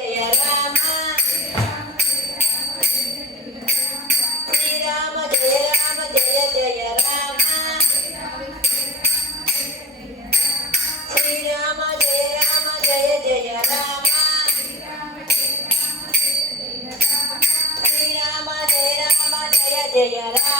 Yeah, yeah, yeah.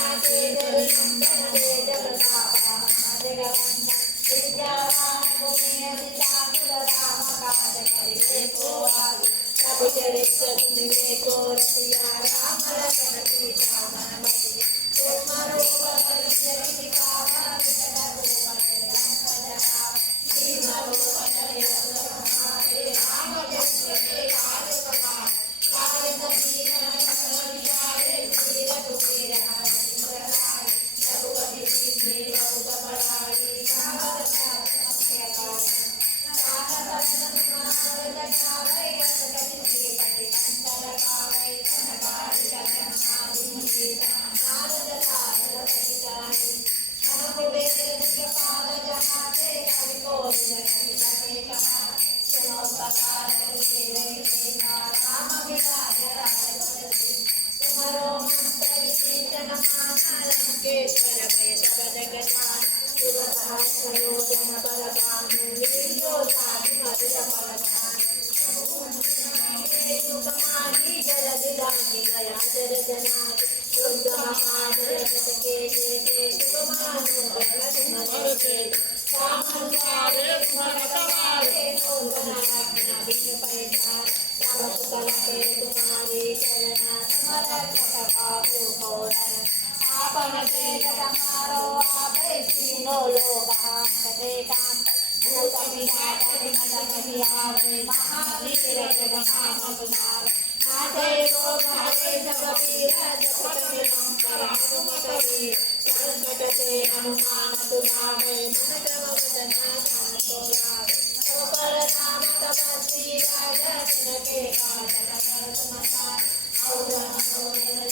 కోరసియా Rama Ramana Sita మనమతి Bye. Thank you.